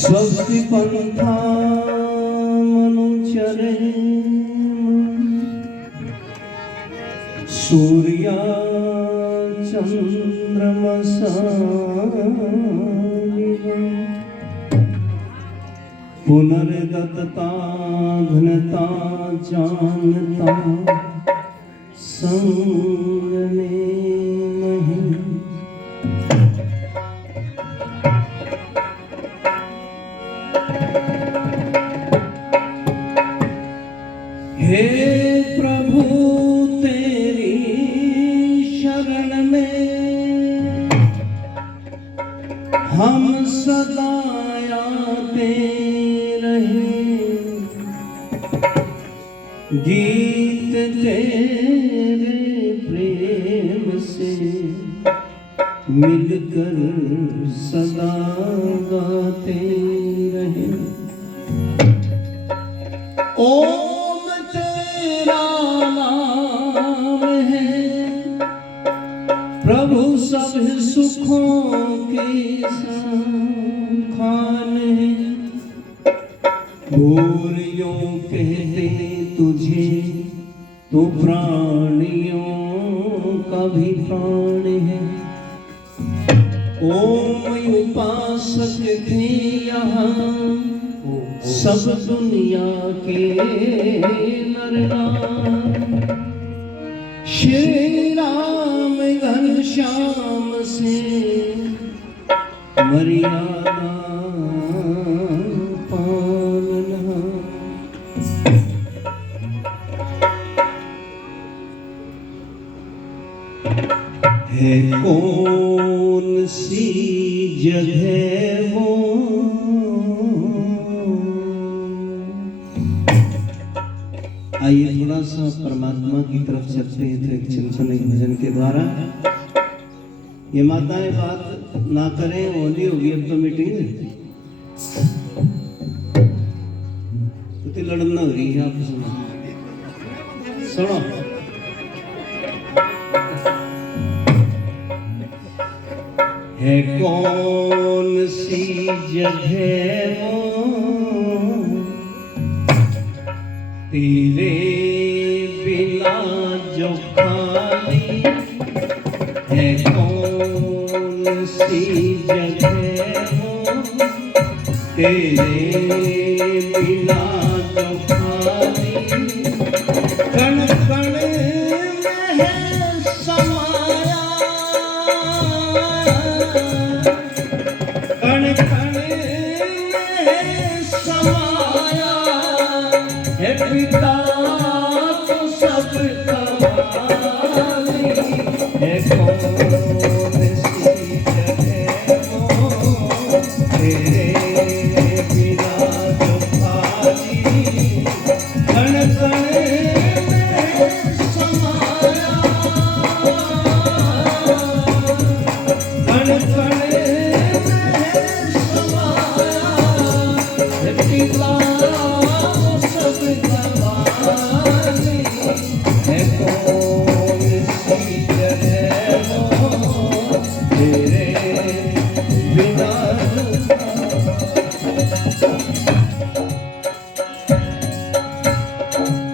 स्वस्ति पंथा मनुचरे सूर्या चंद्रमसा पुनर्दत्ता घनता जानता संग में नहीं। हे प्रभु तेरी शरण में हम सदा आते रहे, गीत तेरे प्रेम से मिलकर सदा गाते रहे। ओम तेरा नाम है प्रभु सब सुखों की खान है। भूरियों कहते तुझे तो प्राणियों का भी प्राण है। ओम उपासक थे यहाँ सब दुनिया के नर नाम। श्री राम घनश्याम से मर्यादा पालना। है कौन सी जगह वो आइए थोड़ा सा परमात्मा की तरफ चलते हैं तो एक चिंतन एक भजन के द्वारा। ये माताएं बात ना करें होली होगी अब तो मीटिंग तो लड़न ना हो रही है। आप सुनो है कौन सी जगह वो तेरे बिना जो खाली है। कौन सी जगह हो तेरे बिना जो खाली। कण कण में है समाया, कण कण में है समाया है पिता तो सब कमाली। है कौन सी जगह हो तेरे बिना जो खाली। कण कण में समाया, कण कण में समाया है पिता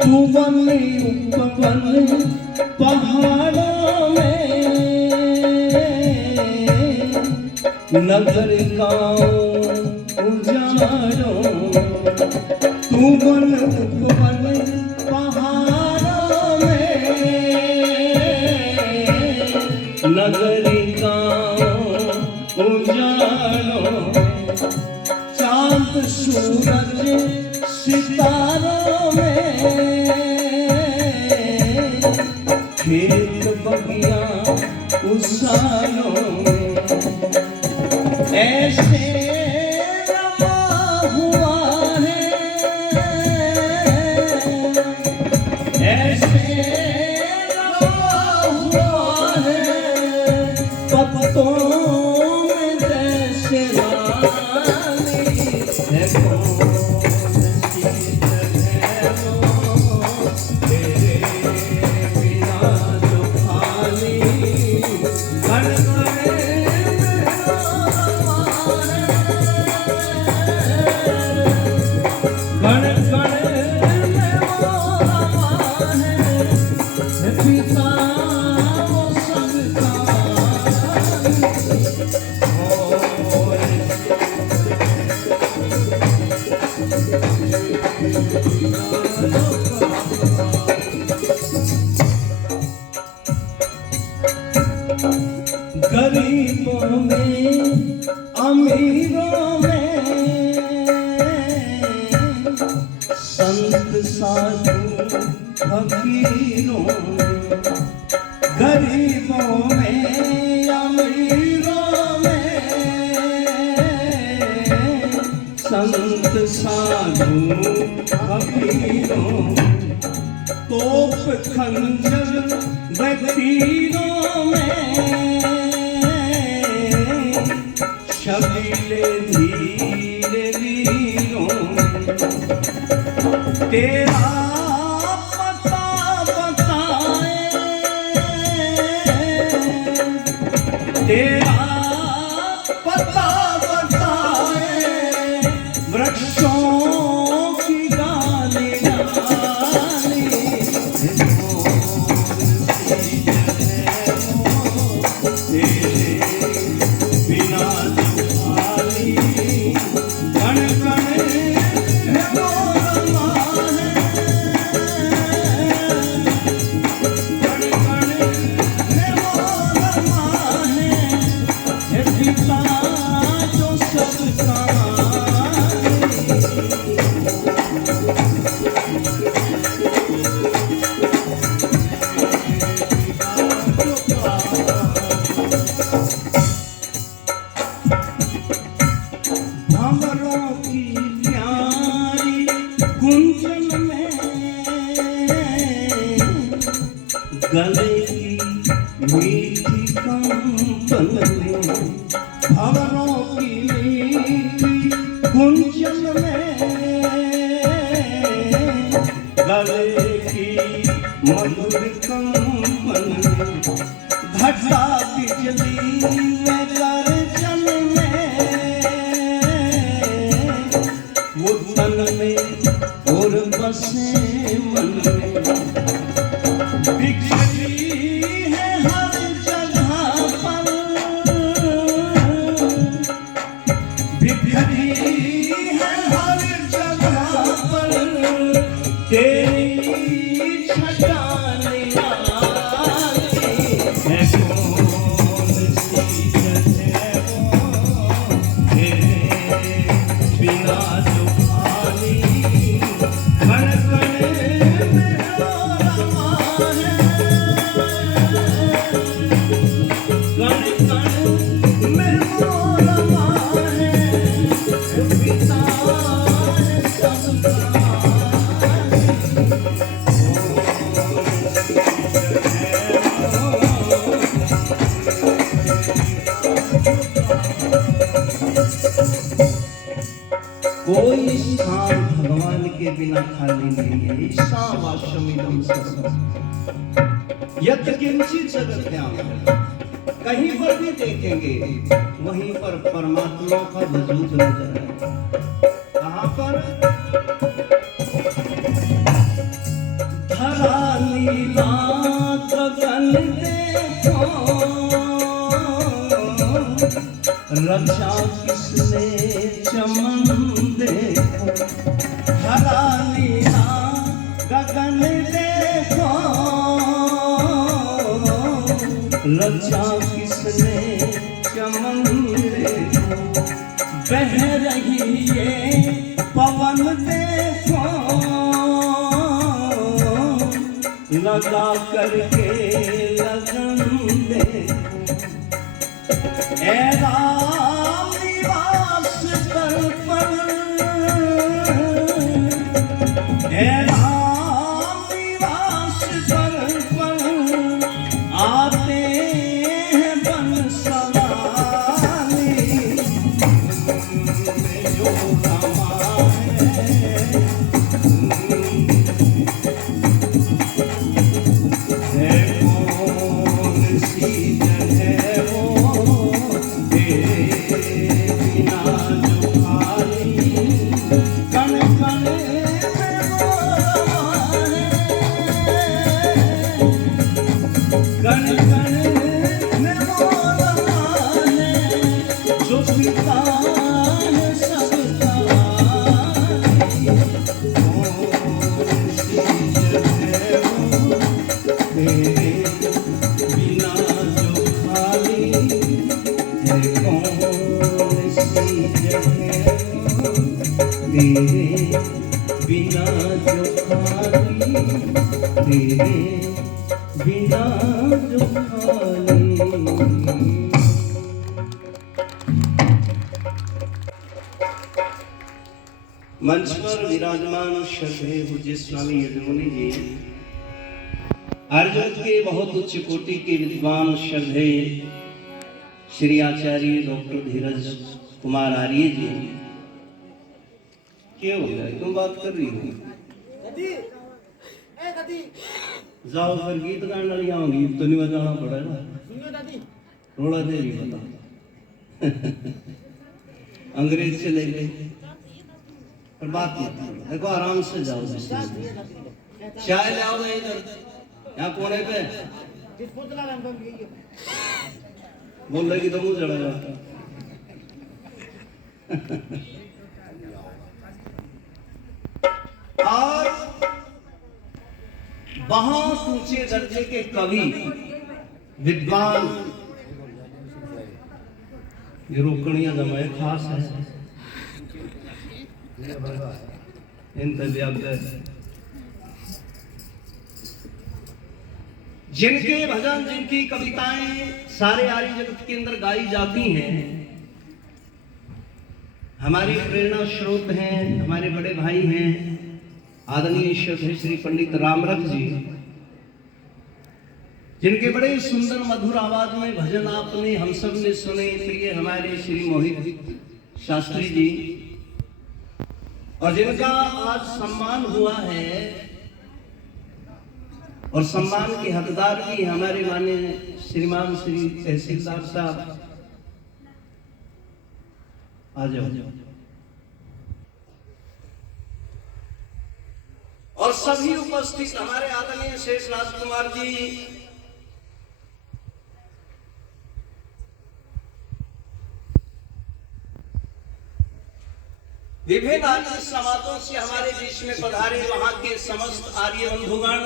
तू वन उपवन पहाड़ों में नगर गाँव उजाड़ों। तू वन उपवन पहाड़ों में नगर गाँव उजाड़ों। चांद सूरज सितारों में खेत बगिया उसालों में ऐसे रमा हुआ है, ऐसे रमा गरीबों में अमीरों में, संत साधु फकीरों में, गरीबों में अमीरों में, संत साधु फकीरों में, तोप खंजर वकीलों में, शबीले धीरे वीरों में, तेरा पता बताए, तेरा पता बताए, वृक्षों की गाली गाली, बिना जुबानी कण कण भंवरों की प्यारी गुंजन में, गले की मीठी कंपन में, भंवरों की मीठी गुंजन में, गले की मधुर कंपन में, घटा बिजली में गर्जन में, वो तन में और बसे मन में, बिखरी है हर जगह पर, बिखरी है हर जगह पर, तेरी छटा निराली है, कौन सी जगह वो तेरे बिना जुबानी कण कण में रमा है, कण कण में रमा है, पिता है सबका। कोई स्थान भगवान के बिना खाली नहीं है। ईशावास्यमिदं सर्वम् यत् किंचित् जगत्याम्, कहीं पर भी देखेंगे वहीं पर परमात्मा का वजूद नजर है। कहाँ पर? धरा लीला गगन देखो, रचा किसने चमन देखो, धरा लीला गगन देखो, रचा किसने चमन देखो, बह रही ये पवन देखो, लगा करके लगन देखो, ए राम निवास पर पर, ए राम निवास पर पर, आते हैं बन सवारी, में जो रमा है, कौन सी जगह वो तेरे बिना जुबानी जो खाली। मंच पर विराजमान श्रद्धेय पूज्य स्वामी यदुमुनि जी, अर्जुन के बहुत उच्च कोटि के विद्वान श्रद्धेय श्री आचार्य डॉक्टर धीरज कुमार आर्य जी। क्या हो गया, क्यों बात कर रही हो? जाओ फिर गीत गाने वाली आओगी तो नहीं बजाना पड़ेगा। रोड़ा दे रही बता। अंग्रेज से ले ले पर बात मत करो, देखो आराम से जाओ। चाय ले आओ इधर, यहाँ कोने पे बोल रही तो मुंह जड़ेगा। और बहुत ऊंचे दर्जे के कवि विद्वान, ये रोकड़ियां जमाए खास है जिनके भजन, जिनकी कविताएं सारे आर्य जगत के अंदर गाई जाती हैं, हमारी प्रेरणा स्रोत हैं, हमारे बड़े भाई हैं आदरणीय श्रद्धेय श्री पंडित रामरख जी, जिनके बड़े सुंदर मधुर आवाज में भजन आपने हम सब ने सुने। प्रिय हमारे श्री मोहित शास्त्री जी, और जिनका आज सम्मान हुआ है, और सम्मान के हकदार भी हमारे माननीय श्रीमान श्री तहसीलदार साहब। आ जाओ। और सभी उपस्थित हमारे आदरणीय शेष राजकुमार जी, विभिन्न आर्य समाजों से हमारे बीच में पधारे वहां के समस्त आर्य बंधुगण,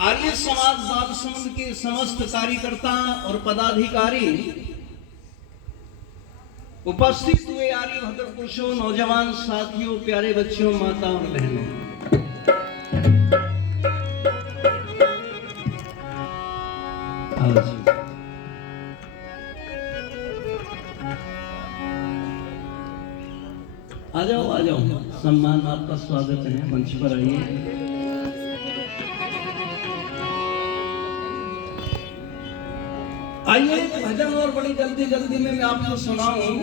आर्य समाज बागसमुंद के समस्त कार्यकर्ता और पदाधिकारी, उपस्थित हुए आर्य भद्र पुरुषों, नौजवान साथियों, प्यारे बच्चों, माता और बहनों, आ जाओ आ जाओ। सम्मान आपका स्वागत है, मंच पर आइए। आइए भजन और बड़ी जल्दी जल्दी में मैं आपको सुनाऊं।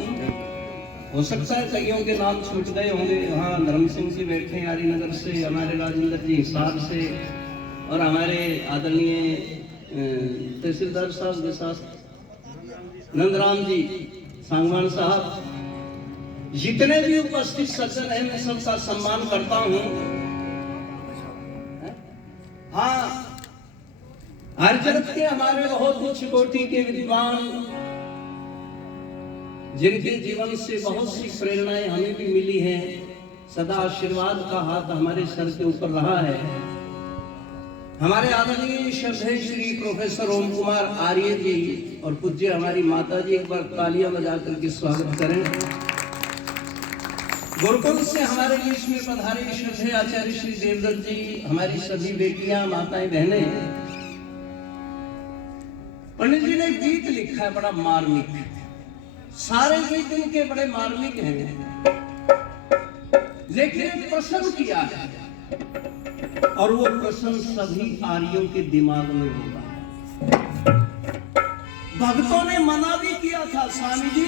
हो सकता है कईयों के नाम छूट गए होंगे। यहाँ धर्म सिंह जी बैठे हैं आर्यनगर से, हमारे राजेंद्र जी हिसार से, और हमारे आदरणीय तहसीलदार साहब के साथ नंदराम जी सांगवान साहब, जितने भी उपस्थित सज्जन हैं मैं सबका सम्मान करता हूं। हाँ, हर जगत के हमारे बहुत उच्च कोटि के विद्वान, जिनके जीवन से बहुत सी प्रेरणाएं हमें भी मिली हैं, सदा आशीर्वाद का हाथ हमारे सर के ऊपर रहा है। हमारे आदरणीय श्रद्धेय श्री प्रोफेसर ओम कुमार आर्य जी और पूज्य हमारी माता जी, एक बार तालियां बजा करके स्वागत करें। गुरुकुल से हमारे बीच में पधारे श्रद्धेय आचार्य श्री देवदत्त जी, हमारी सभी बेटियां, माताएं, बहनें। पंडित जी ने गीत लिखा है बड़ा मार्मिक, सारे गीत इनके बड़े मार्मिक हैं, लेकिन एक प्रश्न किया है, और वो प्रश्न सभी आर्यों के दिमाग में होता है। भक्तों ने मना भी किया था, स्वामी जी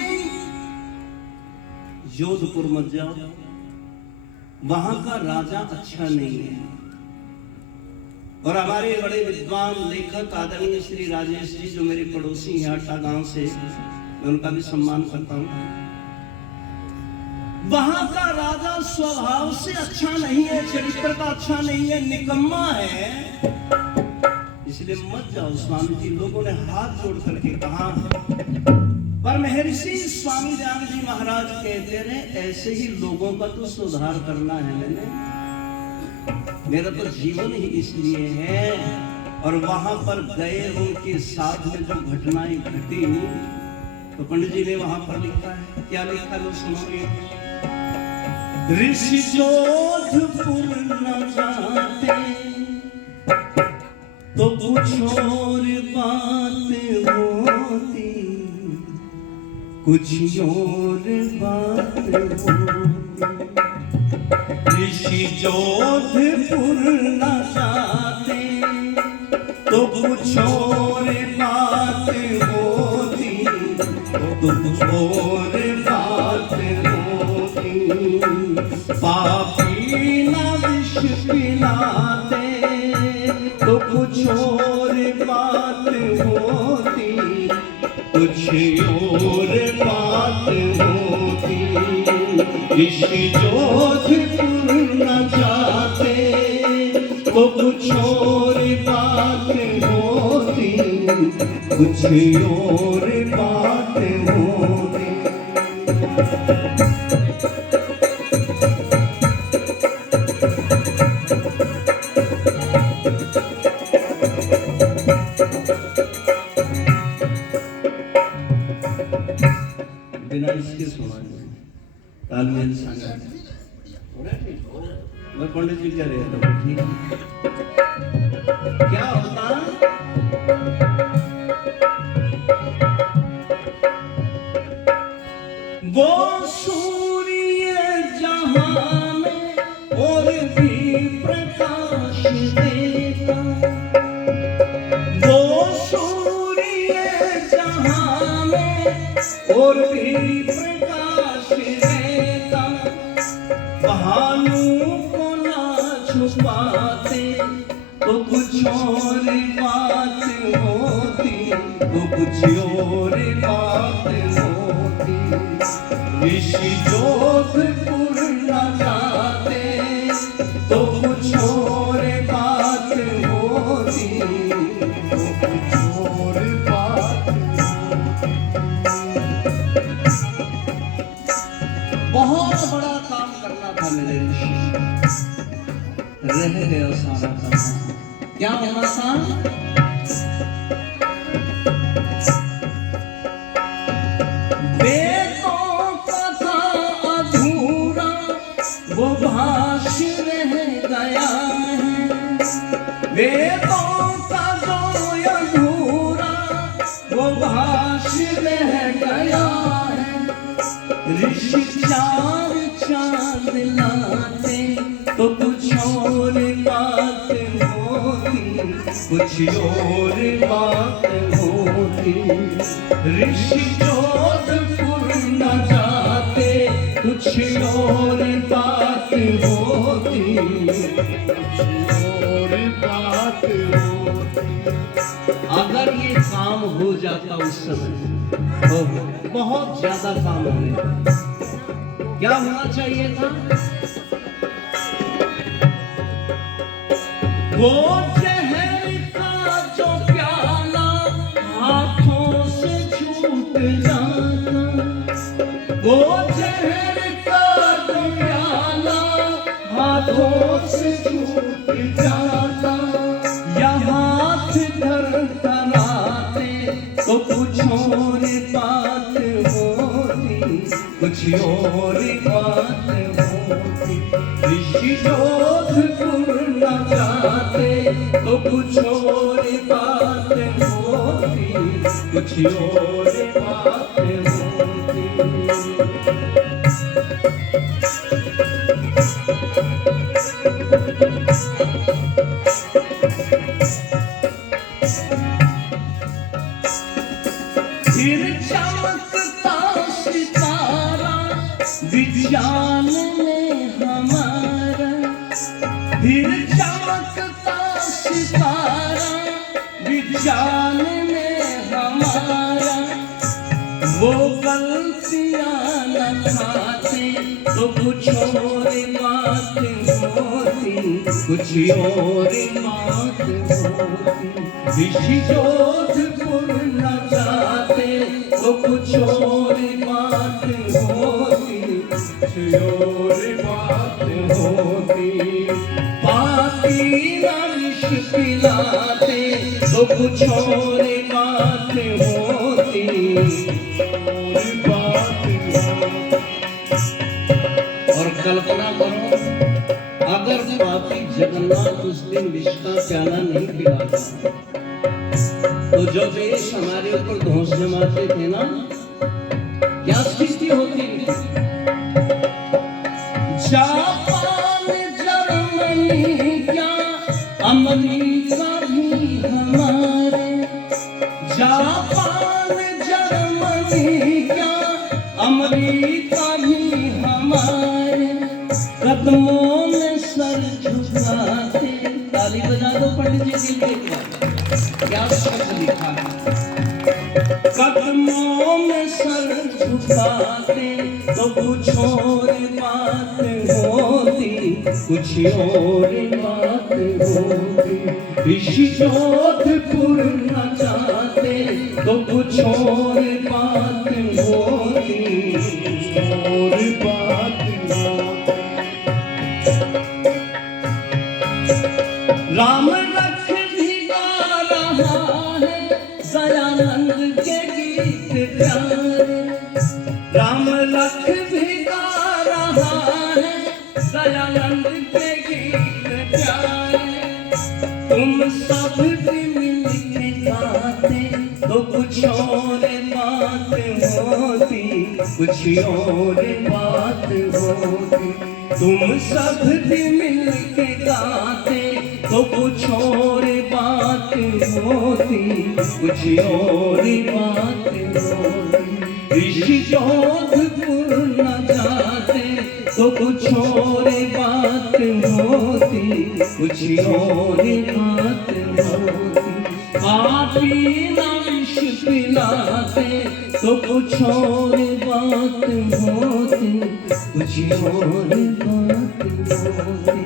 जोधपुर मत जाओ, वहां का राजा अच्छा नहीं है। और हमारे बड़े विद्वान लेखक आदरणीय श्री राजेश जी, जो मेरे पड़ोसी हैं आटा गांव से, मैं उनका भी सम्मान करता हूं। वहां का राजा स्वभाव से अच्छा नहीं है, चरित्र का अच्छा नहीं है, निकम्मा है, इसलिए मत जाओ स्वामी जी। लोगों ने हाथ जोड़ करके कहा, पर महर्षि स्वामी दयानंद जी महाराज कहते हैं, ऐसे ही लोगों का तो सुधार करना है। मेरा तो जीवन ही इसलिए है। और वहां पर गए, उनके साथ में जो घटनाएं घटी, तो पंडित जी ने वहां पर लिखा है, क्या लिखा है सुनोगे। ऋषि जोधपुर न जाते तो कुछ और बात होती, कुछ और बात होती। ऋषि जोधपुर न जाते तो कुछ और बात होती, तो कुछ और बात होती। पापी न विष पिलाते तो कुछ और बात होती, कुछ और बात होती। ऋषि जोधपुर न जाते तो कुछ और बात होती, कुछ और बात होती। बिना इसके सुना तालमेल सांगा मैं पंडित जी कह रहे थे ठीक क्या होता। वो सूर्य जहां में और भी प्रकाश देता, वो सूर्य जहां में और भी प्रकाश देता। भानु को ना छुपाते तो कुछ और बात होती, तो कुछ और बात होती। ऋषि जोधपुर न जाते तो कुछ और बात होती, तो कुछ और बात होती। बहुत बड़ा काम करना था मेरे ऋषि, रह गया सारा का सारा। क्या होना था? वेदों का था अधूरा वो भाष्य रह गया है। वेदों का जो अधूरा वो भाष्य रह गया है। ऋषि चार चांद लाते तो कुछ और बात होती, कुछ और बात होती। ऋषि जोधपुर न जाते कुछ और बात होती, कुछ और बात होती। अगर ये काम हो जाता उस समय तो बहुत ज्यादा काम होने। क्या होना चाहिए था? वो जहर का जो प्याला हाथों से छूट जाता, वो जहर का जो प्याला हाथों से छूट जाता। या हाथ धर कराते तो कुछ और बात होती, कुछ और बात होती। ऋषि जोधपुर न जाते तो कुछ और बात होती, कुछ और बात होती। फिर चमकता सितारा विज्ञान में हमारा, फिर चमकता सितारा विज्ञान में हमारा। वो गलतियां न खाते तो कुछ और बात होती, कुछ और बात होती। ऋषि जोधपुर न जाते तो कुछ और बात होती, कुछ और बात होती। पापी न विष पिलाते तो कुछ और बात होती, और बात होती। और कल्पना करो अगर पापी जगन्नाथ उस दिन विष का प्याला नहीं पिलाता, तो जो देश हमारे ऊपर धौंस जमाते थे ना, क्या स्थिति होती थी? जापान जर्मनी क्या अमेरिका भी हमारे, जापान जर्मनी क्या अमेरिका भी हमारे, कदमों में सर झुकाते। ताली बजा दो पंडित जी के लिए। क्या शब्द लिखा है? कदमों में सर झुकाते तो कुछ और बात होती, कुछ और बात होती। ऋषि जोधपुर न जाते तो कुछ और बात होती, और बात होती। राम रख भिगा रहा है दयानंद के गीत प्यारे, राम लख भिगा रहा है दयानंद के गीत प्यारे। तुम सब भी मिल के गाते तो कुछ और बात होती, कुछ और बात होती। तुम सब भी मिल के गाते तो कुछ और बात होती, कुछ और बात होती। ऋषि जोधपुर न जाते तो कुछ और बात होती, कुछ और बात होती। पापी न विष पिलाते तो कुछ और बात होती, कुछ और बात होती,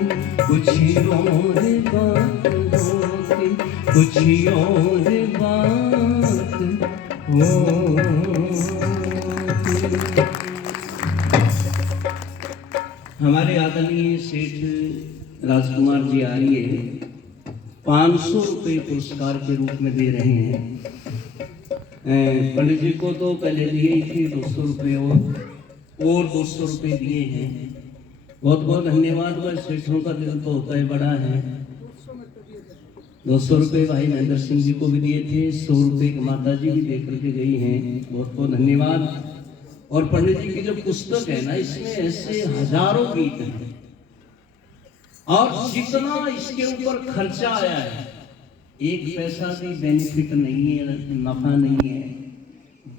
कुछ और बात होती, कुछ और बात होती। हमारे आदरणीय सेठ राजकुमार जी आर्य 500 रुपये पुरस्कार के रूप में दे रहे हैं। पंडित जी को तो पहले दिए ही थे 200 रुपये और 200 रुपये दिए हैं। बहुत बहुत धन्यवाद। वह सेठों का दिल तो होता है बड़ा है। 200 रुपये भाई महेंद्र सिंह जी को भी दिए थे, 100 रुपये माता जी भी दे करके गई हैं। बहुत बहुत धन्यवाद। और पंडित जी की जो पुस्तक है ना, इसमें ऐसे हजारों गीत हैं और जितना इसके ऊपर खर्चा आया है, एक पैसा भी बेनिफिट नहीं है, नफा नहीं है।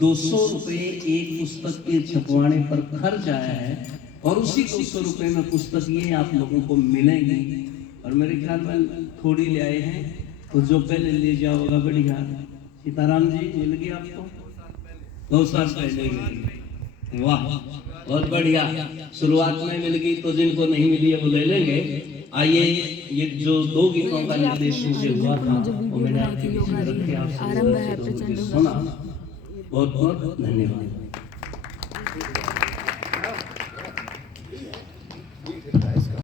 200 रुपये एक पुस्तक के छपवाने पर खर्च आया है और उसी 200 रुपये में पुस्तक ये आप लोगों को मिलेगी। और मेरे ख्याल में थोड़ी ले आए हैं, तो जो पहले ले जाओगा बढ़िया। सीताराम जी मिल गई आपको? 2 साल पहले मिली। वाह, बहुत बढ़िया। शुरुआत में मिल गई तो जिनको नहीं मिली है वो ले लेंगे। आइए, ये जो 2 गीतों का निर्देश मुझे हुआ था वो मैंने सुना। बहुत बहुत धन्यवाद।